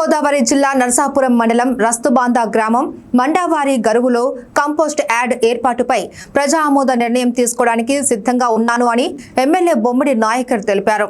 గోదావరి జిల్లా నరసాపురం మండలం రస్తుబాందా గ్రామం మండావారి గరువులో కంపోస్ట్ యాడ్ ఏర్పాటుపై ప్రజా ఆమోద నిర్ణయం తీసుకోవడానికి సిద్ధంగా ఉన్నాను అని ఎమ్మెల్యే బొమ్మిడి నాయకర్ తెలిపారు.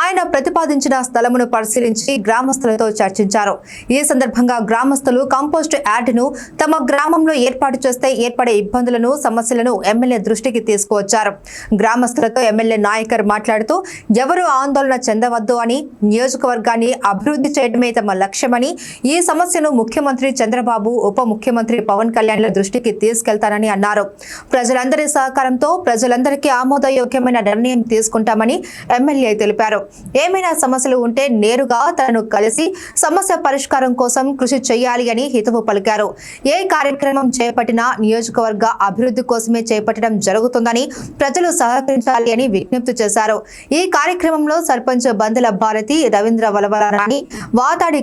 ఆయన ప్రతిపాదించిన స్థలమును పరిశీలించి గ్రామస్తులతో చర్చించారు. ఈ సందర్భంగా గ్రామస్తులు కంపోస్ట్ యాడ్ను తమ గ్రామంలో ఏర్పాటు చేస్తే ఏర్పడే ఇబ్బందులను సమస్యలను ఎమ్మెల్యే దృష్టికి తీసుకువచ్చారు. గ్రామస్తులతో ఎమ్మెల్యే నాయకర్ మాట్లాడుతూ ఎవరు ఆందోళన చెందవద్దు అని నియోజకవర్గాన్ని అభివృద్ధి చేయడమే తమ లక్ష్యమని ఈ సమస్యను ముఖ్యమంత్రి చంద్రబాబు ఉప ముఖ్యమంత్రి పవన్ కళ్యాణ్ల దృష్టికి తీసుకెళ్తానని అన్నారు. ప్రజలందరి సహకారంతో ప్రజలందరికీ ఆమోదయోగ్యమైన నిర్ణయం తీసుకుంటామని ఎమ్మెల్యే తెలిపారు. ఏమైనా సమస్యలు ఉంటే నేరుగా తనను కలిసి సమస్య పరిష్కారం కోసం కృషి చేయాలి అని హితవు పలికారు. ఏ కార్యక్రమం చేపట్టినా నియోజకవర్గ అభివృద్ధి కోసమే చేపట్టడం జరుగుతుందని ప్రజలు సహకరించాలి అని విజ్ఞప్తి చేశారు. ఈ కార్యక్రమంలో సర్పంచ్ బందల భారతి రవీంద్ర వలవరాణి వాతాడి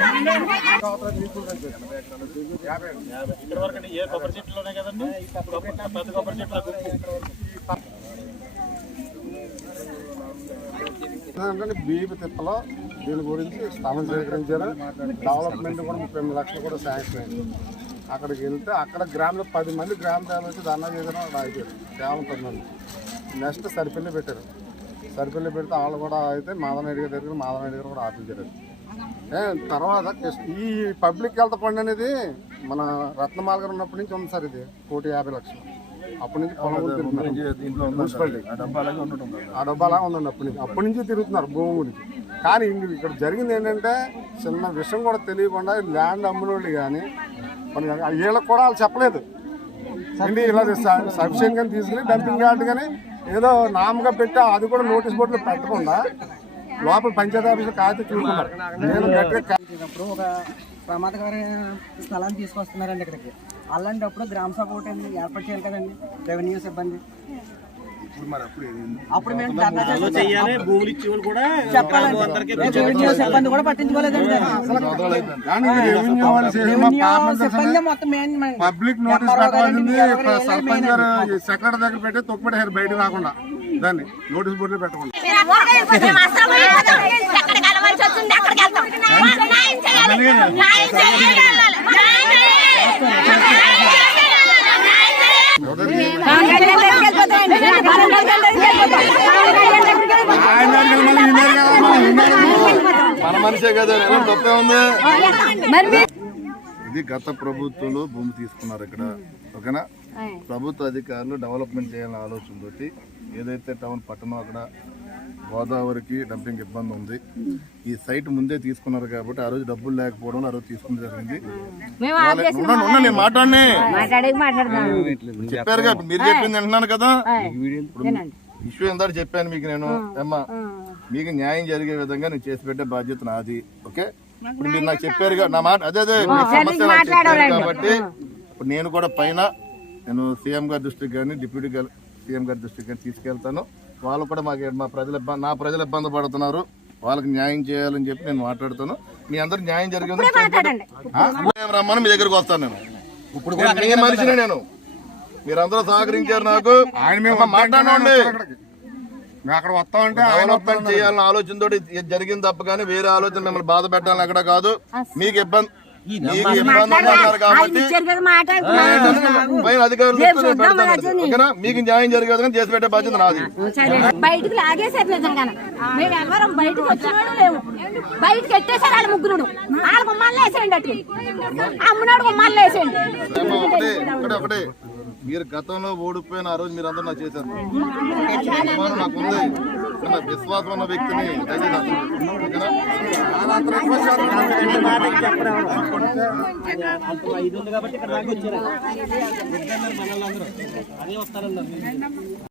ఇక్కడ వరకు ఏ కొబ్బరి కదండి పెద్ద కొబ్బరి చెట్ల బీపీ తిప్పలో దీని గురించి స్థలం స్వీకరించారు డెవలప్మెంట్ కూడా ముప్పై ఎనిమిది లక్షలు కూడా శాంక్షన్ అయింది అక్కడికి వెళ్తే అక్కడ గ్రామంలో పది మంది గ్రామ దేవత వచ్చి ధర్నా చేసిన అయిపోయారు కేవలం పది మంది నెక్స్ట్ సరిపల్లి పెట్టారు సరిపల్లి పెడితే వాళ్ళు కూడా అయితే మాదనాయుడు గారి దగ్గర మాదనాయుడు గారు కూడా ఆపించారు తర్వాత ఈ పబ్లిక్ హెల్త్ ఫండ్ అనేది మన రత్నమాల గారు ఉన్నప్పటి నుంచి ఉంది సార్ ఇది. కోటి యాభై లక్షలు. అప్పటి నుంచి పొలం. మున్సిపాలిటీ. ఆ డబ్బు అలా ఉందండి అప్పటి నుంచి. అప్పటి నుంచి తిరుగుతున్నారు భూమి గురించి. కానీ ఇంక ఇక్కడ జరిగింది ఏంటంటే చిన్న విషయం కూడా తెలియకుండా ల్యాండ్ అమ్ములోళ్ళు కానీ వీళ్ళకి కూడా వాళ్ళు చెప్పలేదు. అండి ఇలా గా తీసుకుని డంపింగ్ యార్డ్ కానీ ఏదో నామగా పెట్టి అది కూడా నోటీస్ బోర్డులో పెట్టకుండా లోపల పంచాయతీ ఆఫీస్ కాగితం చూసుకున్నారు నేను గట్టిగా ఒక ప్రమాదకరమైన స్థలాన్ని తీసుకొస్తున్నారండి ఇక్కడికి. అలాంటప్పుడు గ్రామ సభ ఒకటి ఏర్పాటు చేయాలి కదండి? రెవెన్యూ సిబ్బంది. అప్పుడు మేము చెప్పాలండి. కూడా పట్టించుకోలేదండి. పబ్లిక్ నోటీస్ పెట్టాల్సింది సర్పంచ్ గారు. సెక్రటరీ దగ్గర పెట్టి తొక్కుపెట్టారు బయట రాకుండా. దాన్ని నోటీస్ బోర్డులో పెట్టకుండా. మన మనిషే కదా తప్పే ఉంది. ఇది గత ప్రభుత్వంలో భూమి తీసుకున్నారు ఇక్కడ. ఓకేనా? ప్రభుత్వ అధికారులు డెవలప్మెంట్ చేయాలని ఆలోచనతోటి ఏదైతే టౌన్ పట్టణం అక్కడ గోదావరికి డంపింగ్ ఇబ్బంది ఉంది ఈ సైట్ ముందే తీసుకున్నారు కాబట్టి ఆ రోజు డబ్బులు లేకపోవడం ఆ రోజు తీసుకుని జరిగింది. చెప్పారుగా మీరు చెప్పింది వింటున్నాను కదా? ఇష్యూ ఏంటంటే చెప్పాను మీకు నేను. అమ్మా మీకు న్యాయం జరిగే విధంగా నేను చేసి పెట్టే బాధ్యత నాది ఓకే? ఇప్పుడు మీరు నాకు చెప్పారుగా నా మాట అదే అదే మీ సమస్య నాకు చెప్పారు కాబట్టి ఇప్పుడు నేను కూడా పైన నేను సీఎం గారి దృష్టికి కానీ డిప్యూటీ గారి సీఎం గారి దృష్టికి కానీ తీసుకెళ్తాను. వాళ్ళు కూడా మాకు మా ప్రజలు ఇబ్బంది నా ప్రజలు ఇబ్బంది పడుతున్నారు. వాళ్ళకి న్యాయం చేయాలని చెప్పి నేను మాట్లాడుతాను. మీ అందరికి న్యాయం జరిగింది రమ్మని మీ దగ్గరికి వస్తాను నేను. ఇప్పుడు కూడా మీ మనిషినే నేను. మీరందరూ సహకరించారు నాకు. మాట్లాడండి. మేము అక్కడ వస్తామంటే డెవలప్మెంట్ చేయాలన్న ఆలోచనతో జరిగింది తప్ప కానీ వేరే ఆలోచన మిమ్మల్ని బాధ పెట్టాలని ఎక్కడ కాదు. మీకు ఇబ్బంది మీకు న్యాయం జరిగేది కానీ చేసి పెట్టే బాధ్యత నాది. బయటికి లాగేశారు నిజంగా మేము ఎవరం బయటకు వచ్చినాడు లేవు. బయటకు ఎట్టేశారు వాళ్ళ ముగ్గురు వాళ్ళ గుమ్మాల్లో వేసేయండి అమ్మునాడు వేసేయండి. ఒకటే మీరు గతంలో ఓడిపోయిన ఆ రోజు మీరు అందరూ నాకు చేశారు. నాకు ఉంది. నేను విశ్వాసం ఉన్న వ్యక్తిని దయచేసి ఐదు ఉంది కాబట్టి ఇక్కడ దాకా వచ్చారు మనల్ని అందరూ అదే వస్తారన్నారు